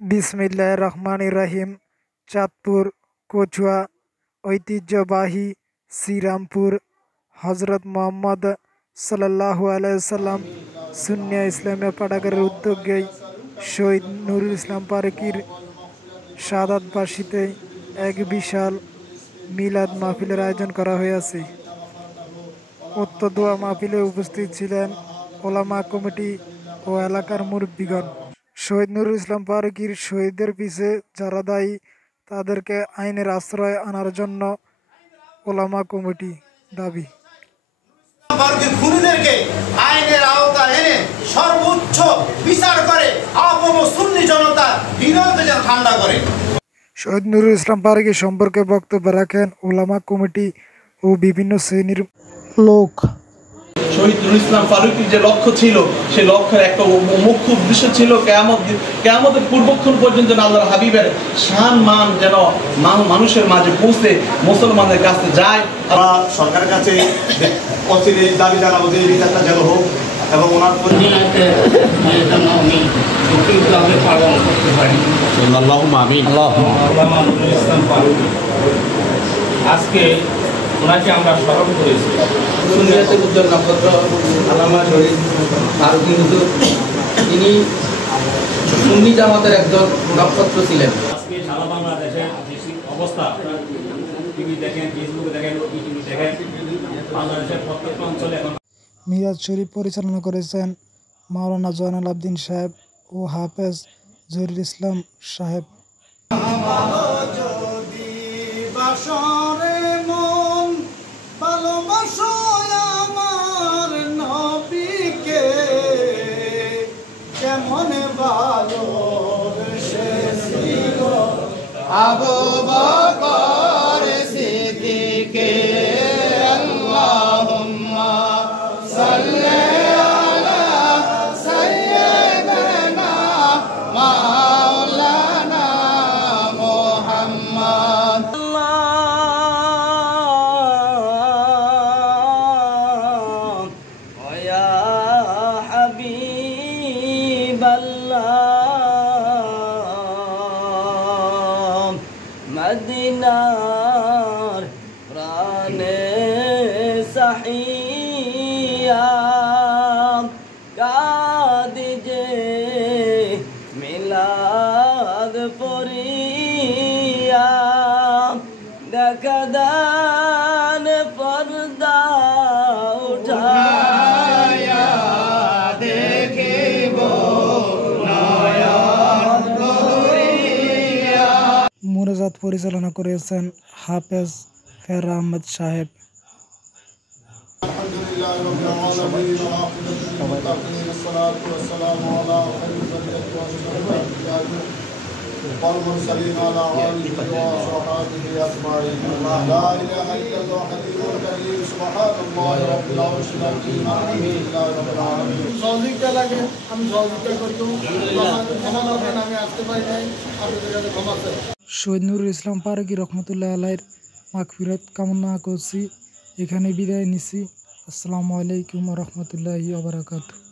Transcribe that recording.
বিসমিল্লাহির রহমানির রহিম। চাঁদপুর কচুয়া ঐতিহ্যবাহী শ্রীরামপুর হজরত মোহাম্মদ সাল্লাল্লাহু আলাইহি সাল্লাম সুন্নিয়া ইসলামিয়া পাঠাগারের উদ্যোগে শহীদ নুরুল ইসলাম ফারুকীর শাহাদাত বার্ষিকীতে এক বিশাল মিলাদ মাহফিলের আয়োজন করা হয়েছে। উক্ত দোয়া মাহফিলে উপস্থিত ছিলেন ওলামা কমিটি ও এলাকার মুরব্বীগণ। শহীদ নুরুল ইসলাম ফারুকীর শহীদের পিছে যারা দায়ী তাদেরকে আইনের আশ্রয় আনার জন্য ওলামা কমিটি দাবি। খুনিদেরকে আইনের আওতায় এনে সর্বোচ্চ বিচার করে আওয়াম ও সুন্নি জনতা হৃদয়কে যেন ঠান্ডা করে। শহীদ নুরুল ইসলাম ফারুকী সম্পর্কে বক্তব্য রাখেন ওলামা কমিটি ও বিভিন্ন শ্রেণীর লোক। শহীদ নুরুল ইসলাম ফারুকীর যে লক্ষ্য ছিল, সেই লক্ষ্যের একটা মুখ্য উদ্দেশ্য ছিল কিয়ামতের পূর্বক্ষণ পর্যন্ত আল্লাহর হাবিবের শান মান যেন মানুষের মাঝে পৌঁছে মুসলমানদের কাছে যায়। আমরা সরকারের কাছে অচিরে দাবি জানাবো যে এই বিচারটা যেন হোক এবং ওনার আজকে ওনাকে আমরা স্মরণ করেছি। সুন্নিয়াতের উদ্যোগ নক্ষত্র আল্লামা শহীদ ফারুকী হুজুর, তিনি সুন্নি জামাতের একজন নক্ষত্র ছিলেন। আজকে সারা বাংলাদেশের অবস্থা টিভি দেখেন, ফেসবুকে দেখেন, ইউটিউবে দেখেন, বাংলাদেশের প্রত্যেকটা অঞ্চলে এখন মিরাজ শরীফ পরিচালনা করেছেন মাওলানা জয়নাল আবদিন সাহেব ও হাফেজ জহিরুল ইসলাম সাহেব। আবু বকর সিদ্দিক আল্লাহুম্মা সাল্লি আলা সাইয়্যিদিনা মাওলানা মুহাম্মদ। আল্লাহ ইয়া হাবিবাল্লাহ মদিনার প্রাণে সাহিয়া কাদিজে মিলাদ পড়িয়া দেখাদান পর্দা উঠায়া দেখিব মোনাজাত পরিচালনা করেছেন হাফেজ ফেরা আহমদ সাহেব। সহযোগিতা লাগে, আমি সহযোগিতা করতো, আমি আসতে পারি নাই, আপনাদের কাছে ক্ষমা চাই। শহীদ নুরুল ইসলাম ফারুকী রহমতুল্লাহ আলাইহির মাগফিরাত কামনা করছি। এখানে বিদায় নিছি। আসসালামু আলাইকুম ওয়া রাহমাতুল্লাহি ওয়া বারাকাতুহু।